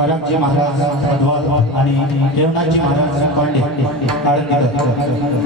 परमजी महाराज अद्वैत आणि देवनाथजी महाराज पंडित आळंदीकर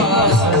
Namaste.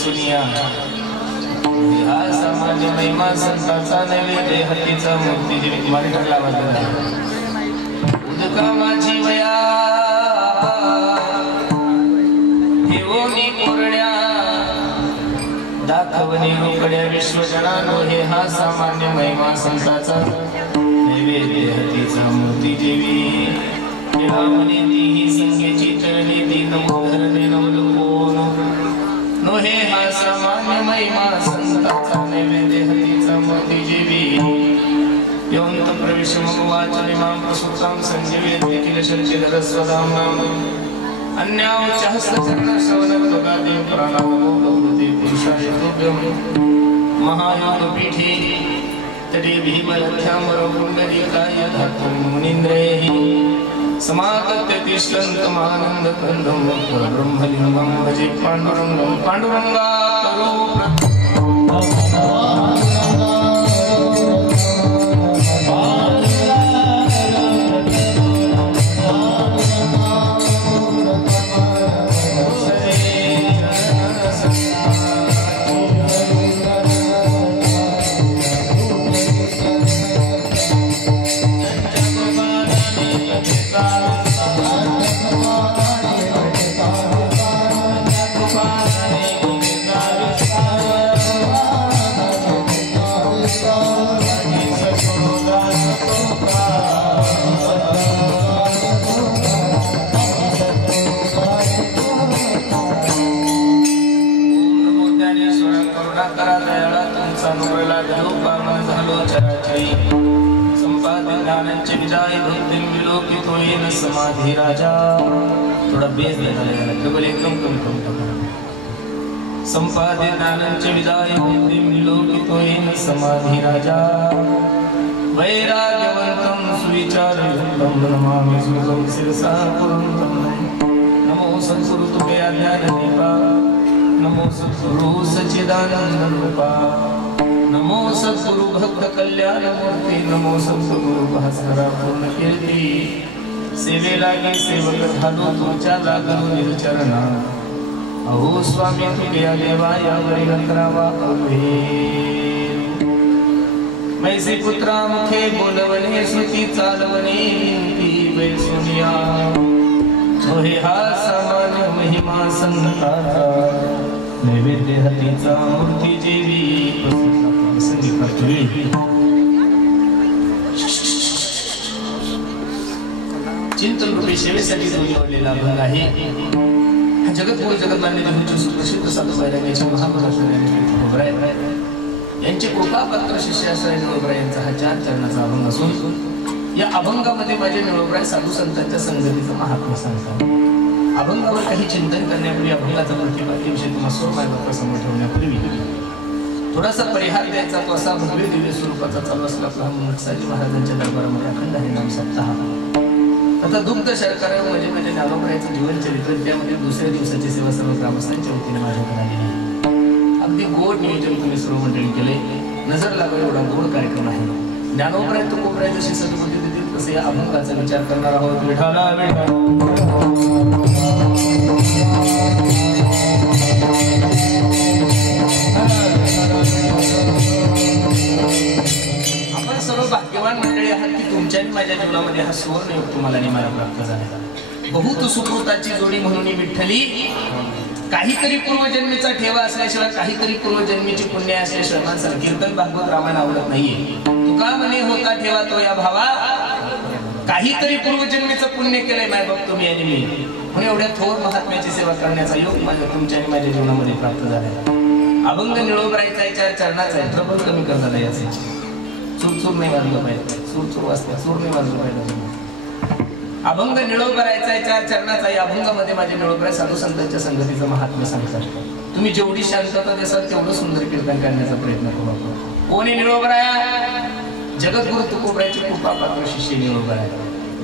सुनिया हा सामान्य महिमा संताचा नैवेद्य हत्तीचा मूर्ती जीवित मारी ठरला वाजला उदका माझी वया ठेवोनी कोरड्या दाखवणी रोकड्या विश्वजनानो हे हा सामान्य महिमा संताचा नैवेद्य हत्तीचा मूर्ती देवी ठेवामणी तीही संगेची चरणी ती नमोधरणे नवलकोन नो हे हा सामान्य महिमा संताचा नैवेद्य हत्तीचा मूर्ती देवी योंत प्रविश मम वाचनिमां प्रसुतां संजीवेत् किल शक्तिधर स्वदां अन्यावच हस्तचरण श्रवणत्वगादि प्राणावो भगवते पुरुषाय तुभ्यं महायोग पीठे तटे भीमलथ्यामर पुण्डरीकाय धातुं मुनीन्द्रैः समागत्य तिष्ठन्तमानन्दकन्दं ब्रह्मलिङ्गं भजे पाण्डुरङ्गं पाण्डुरङ्गा करो समाधि राजा थोड़ा बेस देता है डबल एकदम कम संपादे ज्ञानंच विदाय बुद्धिं विलोकितोयेन समाधि राजा वैराग्यवन्तं सुविचारयुक्तं नमामि सुखं शिरसा पुरन्तं नमो सद्गुरु तुभ्य ज्ञानदीपा नमो सद्गुरु सच्चिदानंद रूपा नमो सद्गुरु भक्त कल्याण मूर्ति नमो सद्गुरु भास्करा पूर्ण कीर्ती सेवे लागे सेवक झालो तुमच्या लागलो निरचरणा अहो स्वामी तुझ्या देवा यावरी नंतरावा अभे मैसे पुत्रा मुखे बोलवणे श्रुती चालवणे विनती वैसुनिया हे हा सामान्य महिमा संताचा नैवेद्य हतीचा मूर्ती देवी संगीत करतोय चिंतन रूपी सेवेसाठी जो निवडलेला भाग आहे जगद्गुरु जगन्नाथ देवांचे सुप्रसिद्ध साधू वैराग्याचे महाभक्त यांचे कृपापात्र शिष्य असणारे निळोबराय यांचा हा 4 चरणाचा अभंग असून या अभंगामध्ये माझे निळोबराय साधू संतांच्या संगतीचं महात्म्य सांगतात. अभंगावर काही चिंतन करण्यापूर्वी अभंगाचा प्रतिपाद्याविषयी तुम्हाला स्वरूपात समोर ठेवण्यापूर्वी थोडासा परिहार द्यायचा तो असा भव्य दिव्य स्वरूपाचा चालू असला साजी महाराजांच्या दरबारामध्ये अखंड हरिनाम सप्ताह. आता दुग्ध शर्करा म्हणजे ज्ञानोबरायचं जीवनचरित्र त्यामध्ये दुसऱ्या दिवसाची सेवा सर्व ग्रामस्थांच्या वतीने माझ्याकडे आलेली आहे. अगदी गोड नियोजन तुम्ही सर्व मंडळी केले. नजर लागेल एवढा गोड कार्यक्रम आहे. ज्ञानोबराय तुकोबराय जशी सद्बुद्धी देतील तसे या अभंगाचा विचार करणार आहोत. विठाला आपण सर्व भाग्यवान मंडळी आहात की तुमच्या माझ्या जीवनामध्ये हा सुवर्णयोग तुम्हाला निमारा प्राप्त झाला. बहुत सुकृताची जोडी म्हणून विठ्ठली काहीतरी पूर्वजन्मीचा ठेवा असल्याशिवाय काहीतरी पूर्वजन्मीची पुण्य असल्याशिवाय माणसाला कीर्तन भागवत रामायण आवडत नाहीये. तुका म्हणे होता ठेवा तो या भावा काहीतरी पूर्वजन्मीचं पुण्य केलंय माय बाप तुम्ही आणि मी म्हणून एवढ्या थोर महात्म्याची सेवा करण्याचा योग माझ्या तुमच्या आणि माझ्या जीवनामध्ये प्राप्त झाला. अभंग निळोबरायचा 4 चरणाचा आहे. प्रबल कमी करता याचे सूर नाही वाजलं पाहिजे. सूर वाजता सूर नाही वाजलं पाहिजे. अभंग निळोबरायचा 4 चरणाचा आहे. अभंगामध्ये माझे निळोबराय साधू संतांच्या संगतीचं महात्म्य सांगतात. तुम्ही जेवढी शांतता देसाल तेवढं सुंदर कीर्तन करण्याचा प्रयत्न करू. कोणी निळोबराया जगद्गुरु तुकोबरायचे कृपापात्र शिष्य निळोबराय.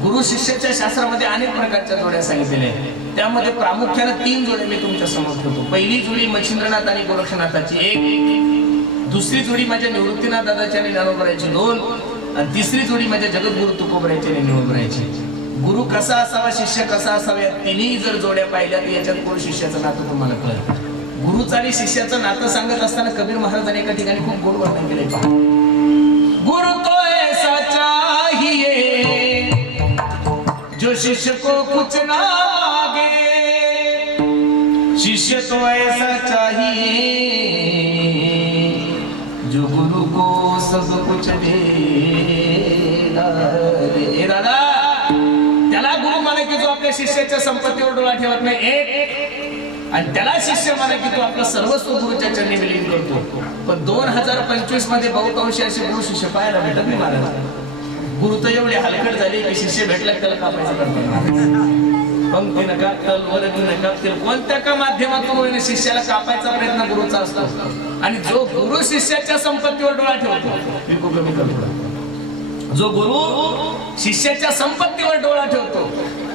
गुरु शिष्याच्या शास्त्रामध्ये अनेक प्रकारच्या जोड्या सांगितलेल्या आहेत. त्यामध्ये प्रामुख्याने 3 जोड्या मी तुमच्या समोर ठेवतो. पहिली जोडी मच्छिंद्रनाथ आणि गोरक्षनाथाची 1, दुसरी जोडी माझ्या निवृत्तीनाथ दादाची आणि ज्ञानोबरायची 2 आणि तिसरी जोडी माझ्या जगद्गुरु तुकोबरायची आणि निळोबरायची. गुरु कसा असावा शिष्य कसा असावा या 3ही जर जोड्या पाहिल्या तर याच्यात कोण शिष्याचं नातं तुम्हाला कळेल. गुरुचा आणि शिष्याचं नातं सांगत असताना कबीर महाराजांनी एका ठिकाणी खूप गोड वर्णन केलंय पहा. गुरु तो ऐसा चाहिए जो शिष्य को कुछ ना मांगे, शिष्य तो ऐसा चाहिए जो गुरु को सब कुछ देगा. ए दादा, त्याला गुरु माने की जो आपल्या शिष्याच्या संपत्तीवर डोळा ठेवत नाही एक, आणि त्याला शिष्य माने की तो आपलं सर्वस्व गुरुच्या चरणी विलीन करतो. पण 2025 मध्ये बहुतांशी असे गुरु शिष्य पाहायला भेटत नाही महाराज. गुरु तर एवढे हलकट झाले की शिष्य भेटला त्याला कापायचं करतात. पंक्तीनं कापतील, वरतीनं कापतील, कोणत्या का माध्यमातून शिष्याला कापायचा प्रयत्न गुरुचा असतो. आणि जो गुरु शिष्याच्या संपत्तीवर डोळा ठेवतो, जो गुरु शिष्याच्या संपत्तीवर डोळा ठेवतो,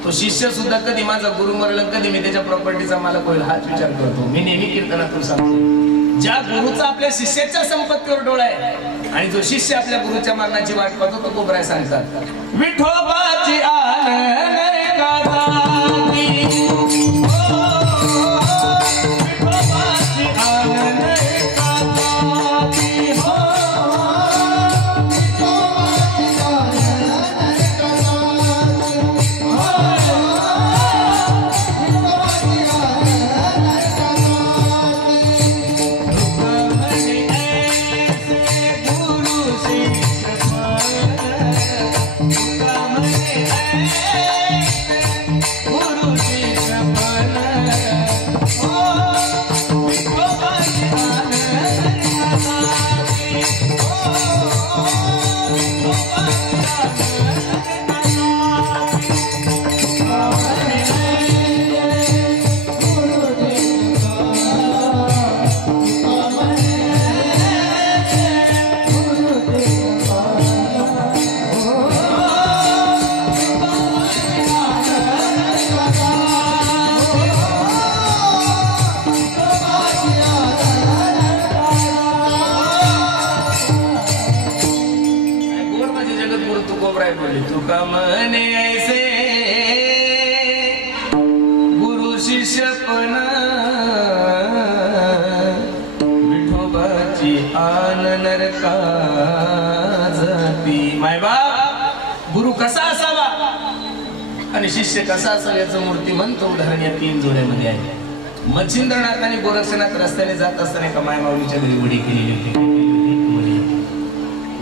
तो शिष्य सुद्धा कधी माझा गुरु मरला, कधी मी त्याच्या प्रॉपर्टीचा मालक होईल हाच विचार करतो. मी नेहमी कीर्तनातून सांगतो, ज्या गुरुचा आपल्या शिष्याच्या संपत्तीवर डोळा आहे आणि जो शिष्य आपल्या गुरुच्या मरणाची वाट पाहतो, तो कोबराय सांगतात विठोबाची आनंद गाजाती, विठोबाची आनंद गाजाती, हो तुका मने ऐसे गुरु शिष्यपणा, विठोबाची आन नरका जाती. मायबाप, गुरु कसा असावा आणि शिष्य कसा असावा याचं मूर्तिमंत उदाहरण या 3 जोड्यामध्ये आहे. मच्छिंद्रनाथ आणि गोरक्षनाथ रस्त्याने जात असताना एका मायमाऊलीच्या घरी वडी केलेली होती.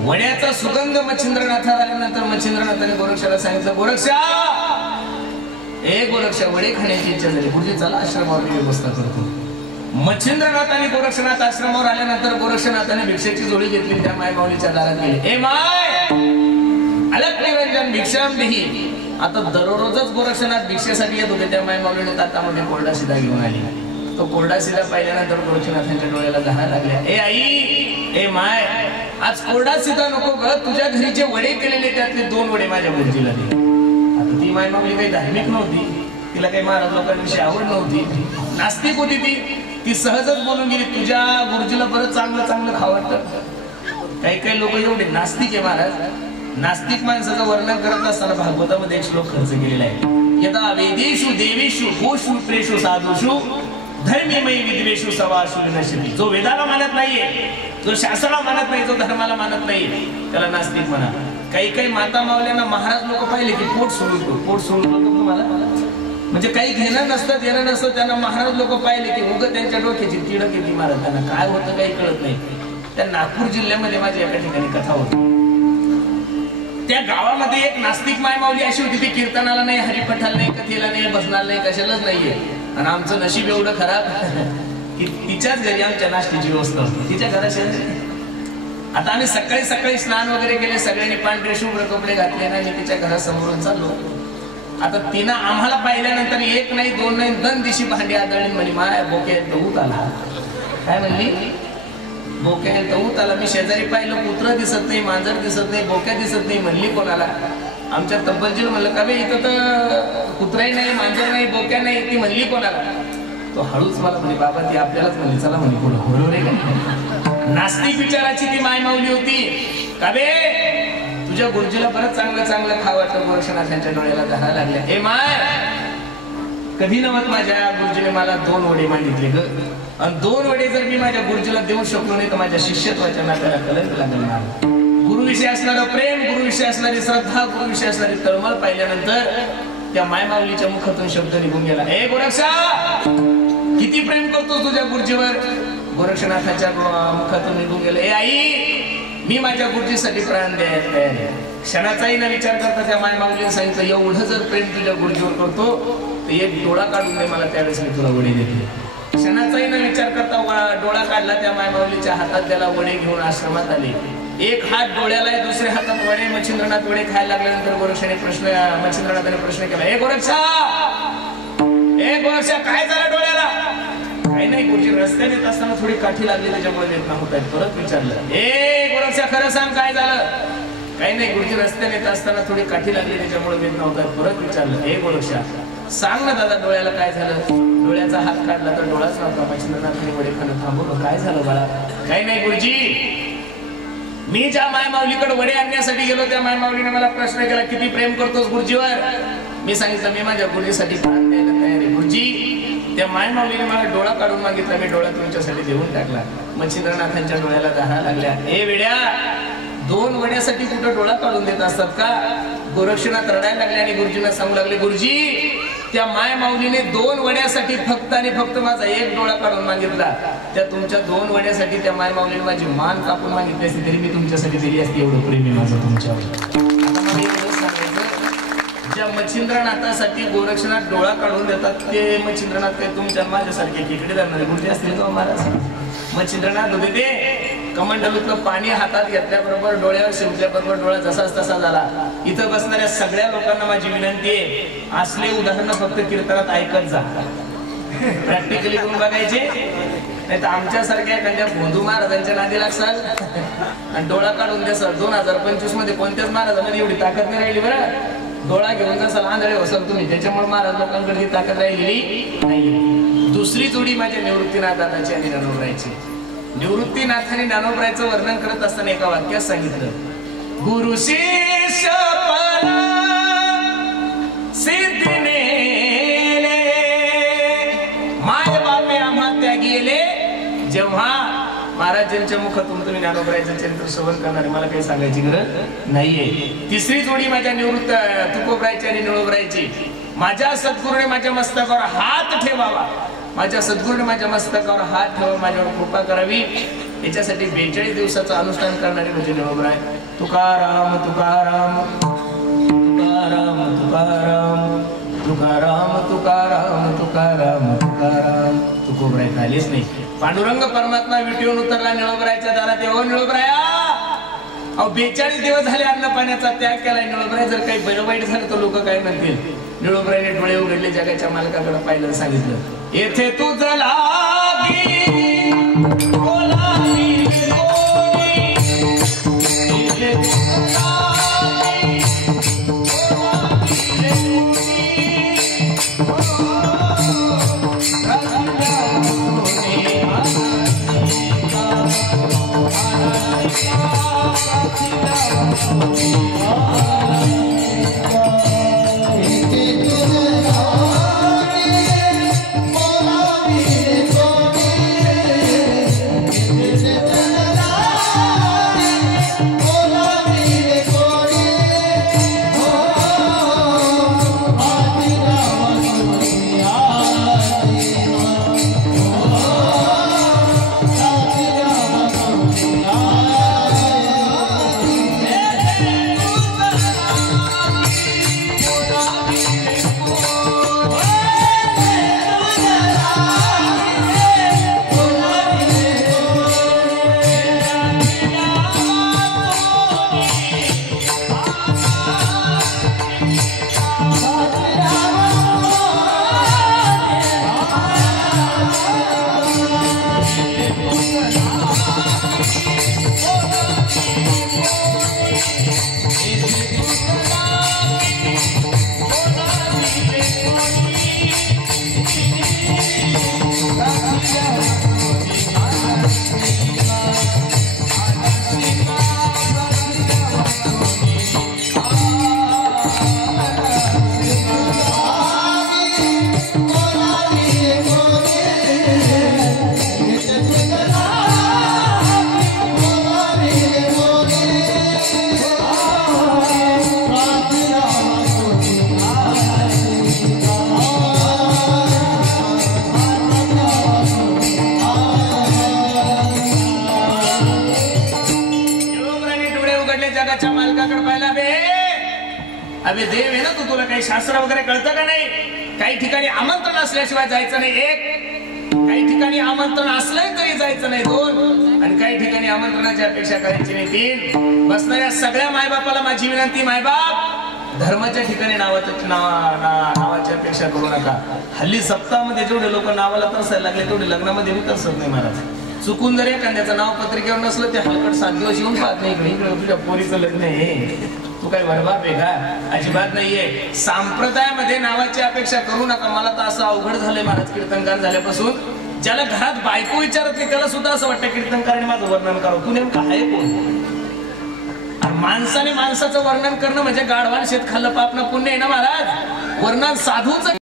वड्याचा सुगंध मच्छिंद्रनाथाला आल्यानंतर मच्छिंद्रनाथाने गोरक्षाला सांगितलं, गोरक्षा, ए गोरक्षा, वडे खाण्याची इच्छा झाली, गुरुजी चला आश्रमावर व्यवस्था करतो. मच्छिंद्रनाथ आणि गोरक्षनाथ आश्रमावर आल्यानंतर गोरक्षनाथाने भिक्षेची जोडी घेतली, त्या मायमाऊलीच्या दारात गेले. ए माय, अलग निरंजन भिक्षाम देही. आता दररोजच गोरक्षनाथ भिक्षेसाठी येत होते. त्या मायमाऊलीने ताटामध्ये कोरडा शिदा घेऊन आली. तो कोरडा शिदा पाहिल्यानंतर गोरक्षनाथांच्या डोळ्याला घाला लागल्या. ए आई, ए माय, आज कोरडा शिदा नको ग, तुझ्या घरी जे वडे केलेले त्यातले 2 वडे माझ्या गुरुजीला दे. आता ती मायमाऊली काही धार्मिक नव्हती, तिला काही महाराज लोकांविषयी आवड नव्हती, नास्तिक होती ती सहजच बोलून गेली, तुझ्या गुरुजीला बरं चांगलं चांगलं खावं वाटतं. काही लोक एवढे नास्तिक आहे महाराज. नास्तिक माणसाचं वर्णन करत असताना भागवतामध्ये एक श्लोक खर्च केलेला आहे. यदा वेदेषु देवेषु गोषु प्रेषु साधुषु धर्मीमयी विद्वेषु सवाषु नश्यति. जो वेदाला मानत नाहीये, जो शास्त्राला मानत नाही, जो धर्माला मानत नाही, त्याला नास्तिक म्हणा. काही माता मावल्यांना महाराज लोक पाहिले की पोट सोडून तुम्हाला म्हणजे काही घेणं नसतं, देणं नसतं. त्यांना महाराज लोक पाहिले की उगं त्यांच्या डोक्याची तिडक येते महाराज. त्यांना काय होतं काही कळत नाही. त्या नागपूर जिल्ह्यामध्ये माझी एका ठिकाणी कथा होती. त्या गावामध्ये एक नास्तिक मायमाऊली अशी होती, ती कीर्तनाला नाही, हरिपठाला नाही, कथेला नाही, बसणार नाही, कशालाच नाहीये. आणि आमचं नशीब एवढं खराब की तिच्याच घरी आमच्या नाश्त्याची व्यवस्था होती, तिच्या घराशी. आता आम्ही सकाळी स्नान वगैरे केले, सगळ्यांनी पांढरे शुभ्र कपडे घातले ना, मी तिच्या घरासमोरून चाललो. आता तिनं आम्हाला पाहिल्यानंतर 1 नाही 2 नाही 2 दिवशी भांडी आदळली. म्हणे माय बोक्यात दऊत आला. काय म्हणली? बोक्यात दऊत आला. मी शेजारी पाहिलं, कुत्र दिसत नाही, मांजर दिसत नाही, बोक्या दिसत नाही. म्हणली कोणाला? आमच्या तब्बलजीला म्हणलं, का बे इथं तर कुत्राही नाही, मांजर नाही, बोक्या नाही. ती म्हणली कोणाला? तो हळूच मला म्हणे, बाबा ती आपल्यालाच म्हणली, चला म्हणे कोण बरोबर आहे का? नास्तिक विचाराची ती मायमाऊली होती. का बे तुझ्या गुरुजीला परत चांगलं खावं वाटतं. गोरक्षनाथांच्या डोळ्याला धरा लागल्या. ए माय, कधी नव्हत माझ्या गुरुजीने मला 2 वडे मागितले ग, आणि 2 वडे जर मी माझ्या गुरुजीला देऊ शकलो नाही तर माझ्या शिष्यत्वाच्या नात्याला कलंक लागेल मला. गुरुविषयी असणारं प्रेम, गुरुविषयी असणारी श्रद्धा, गुरुविषयी असणारी तळमळ पाहिल्यानंतर त्या मायमाऊलीच्या मुखातून शब्द निघून गेला, ए गोरक्षा, किती प्रेम करतो तुझ्या गुरुजीवर. गोरक्षनाथाच्या मुखातून निघून गेलं, ए आई, मी माझ्या गुरुजीसाठी प्राण द्यायला तयार आहे. क्षणाचाही न विचार करता त्या मायमाऊलीने सांगितलं, एवढं जर प्रेम तुझ्या गुरुजीवर करतो तर एक डोळा काढून दे मला, त्यावेळेस मी तुला वडे देते. क्षणाचाही न विचार करता डोळा काढला, त्या मायमाऊलीच्या हातात त्याला वडे घेऊन आश्रमात आले. एक हात डोळ्याला, दुसऱ्या हातात वडे. मच्छिंद्रनाथ वडे खायला लागल्यानंतर मच्छिंद्रनाथाने प्रश्न केला, ए गोरक्षा, काय झालं डोळ्याला. काही नाही गुरुजी, रस्त्याने येत असताना थोडी काठी लागली त्याच्यामुळे वेदना होत आहेत. परत विचारलं, ए गोरक्षा, खरं सांग काय झालं. काही नाही गुरुजी, रस्त्याने येत असताना थोडी काठी लागली त्याच्यामुळे वेदना होत आहेत. परत विचारलं, ए गोरक्षा, सांग ना दादा, डोळ्याला काय झालं. डोळ्याचा हात काढला तर डोळाच नव्हता. मच्छिंद्रनाथाने वडे खाणं थांबवलं. काय झालं बाळा. काही नाही गुरुजी, मी ज्या मायमाऊलीकडे वडे आणण्यासाठी गेलो त्या मायमाऊलीने मला प्रश्न केला, किती प्रेम करतोस गुरुजीवर. मी सांगितलं, मी माझ्या गुरुजीसाठी प्राण द्यायला तयार आहे. गुरुजी, त्या मायमाऊलीने मला डोळा काढून मागितला, मी डोळा तुमच्यासाठी देऊन टाकला. मच्छिंद्रनाथांच्या डोळ्याला दाहा लागल्या. ए वेड्या, 2 वड्यासाठी कुठं डोळा काढून देत असतात का. गोरक्षनाथ रडायला लागले आणि गुरुजींना सांगू लागले, गुरुजी, त्या मायमाऊलीने 2 वड्यासाठी फक्त आणि फक्त माझा 1 डोळा काढून मागितला. त्या तुमच्या 2 वड्यासाठी त्या मायमाऊलीने माझी मान कापून मागितली असती तरी मी तुमच्यासाठी दिली असती. एवढं प्रेम आहे माझं तुमच्यावर. आता मला एवढं सांगायचं, ज्या मच्छिंद्रनाथासाठी गोरक्षनाथ डोळा काढून देतात ते मच्छिंद्रनाथ काय तुमच्या माझ्यासारखे खेकडे जाणारे गुरुजी असतील का महाराज. मच्छिंद्रनाथ होते ते कमंडलूतलं पाणी हातात घेतल्याबरोबर डोळ्यावर शिंपल्याबरोबर डोळा जसाच तसा झाला. इथं बसणाऱ्या सगळ्या लोकांना माझी विनंती आहे, असले उदाहरण फक्त कीर्तनात ऐकत जा, प्रॅक्टिकली करून बघायचे. नाही तर आमच्यासारख्या एखाद्या भोंदू महाराजांच्या नादी लागसाल आणि डोळा काढून द्याल. 2025 मध्ये कोणत्याच महाराजांमध्ये एवढी ताकद नाही राहिली बरं. डोळा घेऊन जासाल आंधळे होसाल तुम्ही, त्याच्यामुळे महाराज लोकांकडे ताकद राहिलेली नाही. दुसरी जोडी माझ्या निवृत्तीनाथ दादाची आणि ज्ञानोबरायची. निवृत्तीनाथाने ज्ञानोबरायचं वर्णन करत असताना एका वाक्यात सांगितलं, गुरु शिष्य परा सिद्धीने माय बापे आम्हा त्या गेले. जेव्हा महाराजांच्या मुखातून तुम्ही ज्ञानोबरायचं चरित्र श्रवण करणार, मला काही सांगायची गरज नाहीये. तिसरी जोडी माझ्या निवृत्त तुकोबरायची आणि निळोबरायची. माझ्या सद्गुरूने माझ्या मस्तकावर हात ठेवावा, माझ्या सद्गुरूने माझ्या मस्तकावर हात ठेवा, माझ्यावर कृपा करावी. याच्यासाठी 42 दिवसाचं अनुष्ठान करणारे म्हणजे निळोबराय. तुकाराम तुकाराम तुकाराम तुकाराम तुकाराम तुकाराम तुकाराम तुकाराम. तुकोबराय आलेच नाही. पांडुरंग परमात्मा विटीवून उतरला निळोबरायच्या दारात. ओ निळोबराया, अहो 42 दिवस झाले अन्न पाण्याचा त्याग केलाय. निळोबराय जर काही बरं वाईट झालं तर लोक काय म्हणतील. निळोबरायने डोळे उघडले, जगाच्या मालकाकडे पाहिलं, सांगितलं, येथे तुझं लागी बोलावी कोणी, येथे तुझं लागी बोलावी मालकाकडे पाहिला बे अबे देव आहे ना तू, तुला काही शास्त्र वगैरे कळतं का नाही? काही ठिकाणी आमंत्रण असल्याशिवाय जायचं नाही, एक. काही ठिकाणी आमंत्रण असलंय तरी जायचं नाही, दोन. आणि काही ठिकाणी आमंत्रणाची अपेक्षा करायची नाही, तीन. बसणाऱ्या सगळ्या मायबापाला माझी विनंती, मायबाप धर्माच्या ठिकाणी नावाची अपेक्षा करू नका. हल्ली सप्ताहामध्ये जेवढे लोक नावाला तरसायला लागले तेवढे लग्नामध्ये मी तरसत नाही महाराज. चुकून जर एखाद्याचं नाव पत्रिकेवर नसलं ते हलकट 7 दिवस येऊन पाहत नाही, इकडे तुझ्या पोरीचं लग्न आहे, तू काय वरबाप आहे का? अजिबात नाहीये. संप्रदायामध्ये नावाची अपेक्षा करू नका. मला तर असं अवघड झालंय महाराज कीर्तनकार झाल्यापासून, ज्याला घरात बायको विचारत नाही त्याला सुद्धा असं वाटतं कीर्तनकारने माझं वर्णन करावं. तू नेमकं आहे कोण? माणसाने माणसाचं वर्णन करणं म्हणजे गाढवान शेत खाल्लं पापनं पुण्य आहे ना महाराज. वर्णन साधूचं